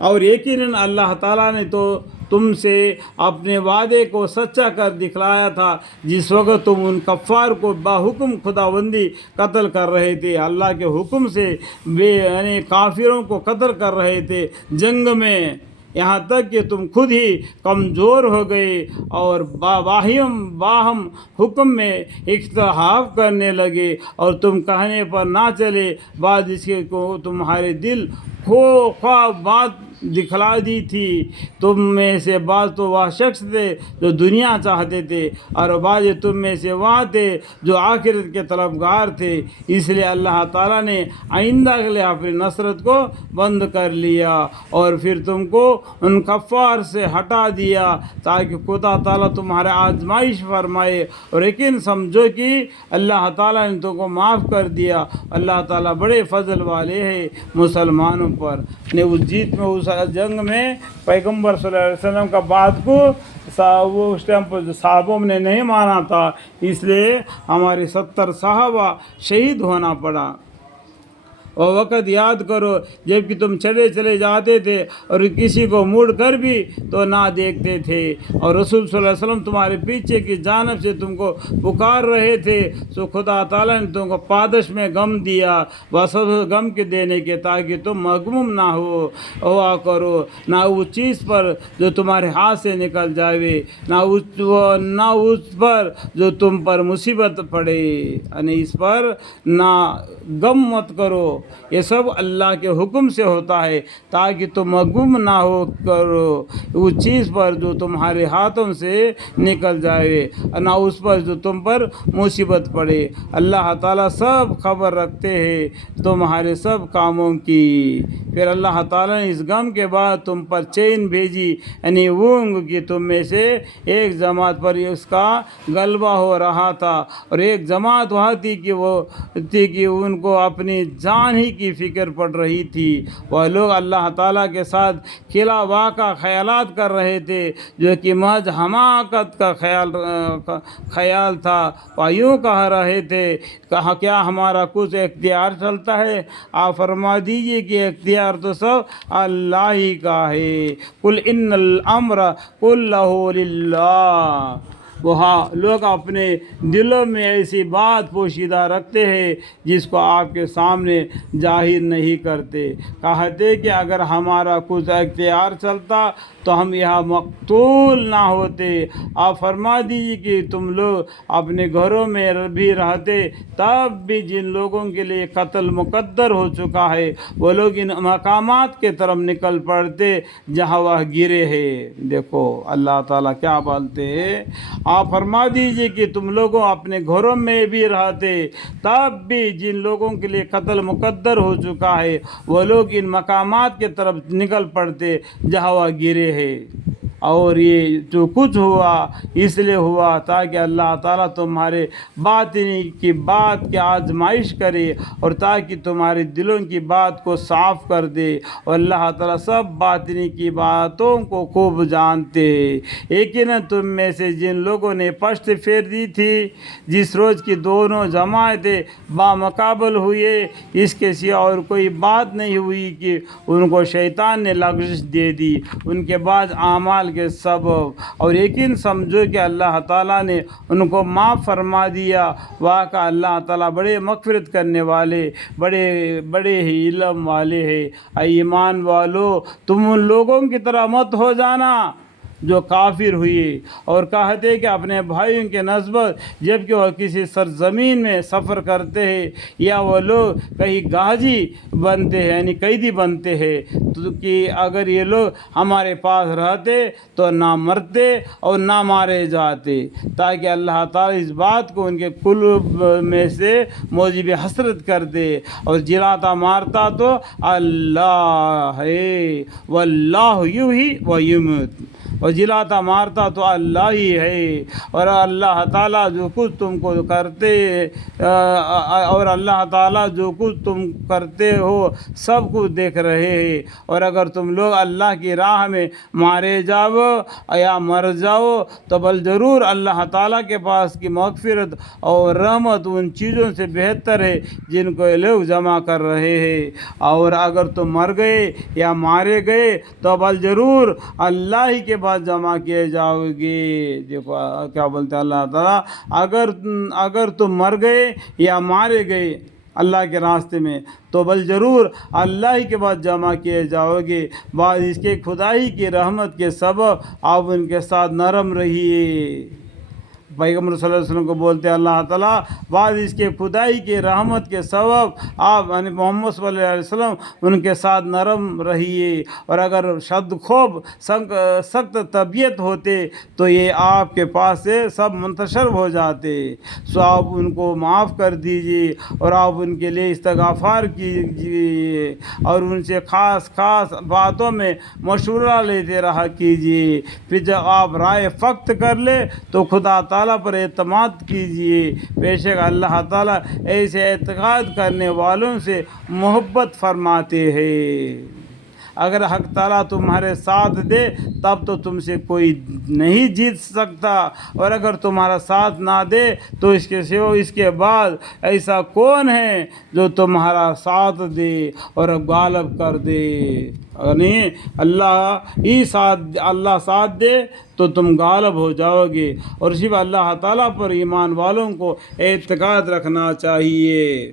اور یقیناً اللہ تعالیٰ نے تو تم سے اپنے وعدے کو سچا کر دکھلایا تھا جس وقت تم ان کفار کو باحکم خداوندی قتل کر رہے تھے، اللہ کے حکم سے یعنی کافروں کو قتل کر رہے تھے جنگ میں، یہاں تک کہ تم خود ہی کمزور ہو گئے اور باہم حکم میں اختلاف کرنے لگے، اور تم کہنے پر نہ چلے، بعد اس کے کو تمہارے دل خواہ بات دکھلا دی تھی۔ تم میں سے بعض تو وہ شخص تھے جو دنیا چاہتے تھے، اور بعض تم میں سے وہ تھے جو آخرت کے طلبگار تھے، اس لیے اللہ تعالیٰ نے آئندہ کے لیے اپنی نصرت کو بند کر لیا اور پھر تم کو ان کفار سے ہٹا دیا تاکہ خدا تعالیٰ تمہارے آزمائش فرمائے، اور یقین سمجھو کہ اللہ تعالیٰ نے تم کو معاف کر دیا۔ اللہ تعالیٰ بڑے فضل والے ہیں مسلمانوں پر۔ نے اس جیت میں، اس جنگ میں پیغمبر صلی اللہ علیہ وسلم کا بات کو وہ اس ٹائم پر صحابوں نے نہیں مانا تھا، اس لیے ہمارے 70 صحابہ شہید ہونا پڑا۔ اور وقت یاد کرو جب کہ تم چلے جاتے تھے اور کسی کو مڑ کر بھی تو نہ دیکھتے تھے، اور رسول صلی اللہ علیہ وسلم تمہارے پیچھے کی جانب سے تم کو پکار رہے تھے، سو خدا تعالیٰ نے تم کو پادش میں غم دیا، بس غم کے دینے کے، تاکہ تم مغموم نہ ہوا کرو، نہ اس چیز پر جو تمہارے ہاتھ سے نکل جائے، نہ اس پر جو تم پر مصیبت پڑے، یعنی اس پر نہ غم مت کرو، یہ سب اللہ کے حکم سے ہوتا ہے تاکہ تم مغموم نہ ہو کرو اس چیز پر جو تمہارے ہاتھوں سے نکل جائے، نہ اس پر جو تم پر مصیبت پڑے۔ اللہ تعالیٰ سب خبر رکھتے ہیں تمہارے سب کاموں کی۔ پھر اللہ تعالیٰ نے اس غم کے بعد تم پر چین بھیجی، یعنی اونگ کہ تم میں سے ایک جماعت پر اس کا غلبہ ہو رہا تھا، اور ایک جماعت وہ تھی کہ ان کو اپنی جان ہی کی فکر پڑ رہی تھی۔ وہ لوگ اللہ تعالیٰ کے ساتھ خلا واقع خیالات کر رہے تھے جو کہ محض حماقت کا خیال تھا۔ وہ یوں کہہ رہے تھے، کیا ہمارا کچھ اختیار چلتا ہے؟ آپ فرما دیجئے کہ اختیار تو سب اللہ ہی کا ہے۔ قل ان الامر کلہ للہ۔ وہاں لوگ اپنے دلوں میں ایسی بات پوشیدہ رکھتے ہیں جس کو آپ کے سامنے ظاہر نہیں کرتے، کہتے کہ اگر ہمارا کچھ اختیار چلتا تو ہم یہاں مقتول نہ ہوتے۔ آپ فرما دیجیے کہ تم لوگ اپنے گھروں میں بھی رہتے تب بھی جن لوگوں کے لیے قتل مقدر ہو چکا ہے وہ لوگ ان مقامات کے طرف نکل پڑتے جہاں وہ گرے ہیں۔ دیکھو اللہ تعالیٰ کیا بولتے ہیں، آپ فرما دیجئے کہ تم لوگوں اپنے گھروں میں بھی رہتے تب بھی جن لوگوں کے لیے قتل مقدر ہو چکا ہے وہ لوگ ان مقامات کے طرف نکل پڑتے جہاں وہ گرے ہیں۔ اور یہ جو کچھ ہوا اس لیے ہوا تاکہ اللہ تعالیٰ تمہارے باطنی کی بات کی آزمائش کرے اور تاکہ تمہارے دلوں کی بات کو صاف کر دے، اور اللہ تعالیٰ سب باطنی کی باتوں کو خوب جانتے ہیں۔ یقیناً تم میں سے جن لوگوں نے پشت پھیر دی تھی جس روز کی دونوں جماعتیں بامقابل ہوئے، اس کے سوا اور کوئی بات نہیں ہوئی کہ ان کو شیطان نے لغزش دے دی ان کے بعد اعمال کے سبب، اور یقین سمجھو کہ اللہ تعالیٰ نے ان کو معاف فرما دیا۔ واقعہ اللہ تعالیٰ بڑے مغفرت کرنے والے، بڑے ہی علم والے ہیں۔ اے ایمان والو، تم ان لوگوں کی طرح مت ہو جانا جو کافر ہوئے اور کہتے کہ اپنے بھائیوں کے نسبت جبکہ وہ کسی سرزمین میں سفر کرتے ہیں، یا وہ لوگ کہیں غازی بنتے ہیں یعنی قیدی بنتے ہیں، تو کہ اگر یہ لوگ ہمارے پاس رہتے تو نہ مرتے اور نہ مارے جاتے، تاکہ اللہ تعالیٰ اس بات کو ان کے قلوب میں سے موجب حسرت کر دے، اور جلاتا مارتا تو اللہ ہے، واللہ یحیی و یمیت۔ اور جلاتا مارتا تو اللہ ہی ہے، اور اللہ تعالیٰ جو کچھ تم کو کرتے اور اللہ تعالیٰ جو کچھ تم کرتے ہو سب کچھ دیکھ رہے ہیں۔ اور اگر تم لوگ اللہ کی راہ میں مارے جاؤ یا مر جاؤ تو بل ضرور اللہ تعالیٰ کے پاس کی مغفرت اور رحمت ان چیزوں سے بہتر ہے جن کو یہ لوگ جمع کر رہے ہیں۔ اور اگر تم مر گئے یا مارے گئے تو بل ضرور اللہ ہی کے پاس جمع کیے جاؤ گے۔ دیکھو کیا بولتے ہیں اللہ تعالیٰ، اگر تم مر گئے یا مارے گئے اللہ کے راستے میں تو بل ضرور اللہ ہی کے پاس جمع کیے جاؤ گے۔ بعد اس کے خدائی کی رحمت کے سبب آپ ان کے ساتھ نرم رہیے۔ پیغمبر صلی اللہ علیہ وسلم کو بولتے ہیں اللہ تعالیٰ، بعد اس کے خدائی کی رحمت کے سبب آپ یعنی محمد صلی اللہ علیہ وسلم ان کے ساتھ نرم رہیے، اور اگر شد خوب سخت طبیعت ہوتے تو یہ آپ کے پاس سے سب منتشر ہو جاتے، سو آپ ان کو معاف کر دیجیے اور آپ ان کے لیے استغفار کیجیے اور ان سے خاص باتوں میں مشورہ لیتے رہا کیجیے۔ پھر جب آپ رائے فقط کر لے تو خدا تعالیٰ پر اعتماد کیجیے، بے شک اللہ تعالیٰ ایسے اعتقاد کرنے والوں سے محبت فرماتے ہیں۔ اگر حق تعالیٰ تمہارے ساتھ دے تب تو تم سے کوئی نہیں جیت سکتا، اور اگر تمہارا ساتھ نہ دے تو اس کے بعد ایسا کون ہے جو تمہارا ساتھ دے اور غالب کر دے؟ یعنی اللہ ساتھ دے تو تم غالب ہو جاؤ گے، اور صرف اللہ تعالیٰ پر ایمان والوں کو اعتقاد رکھنا چاہیے۔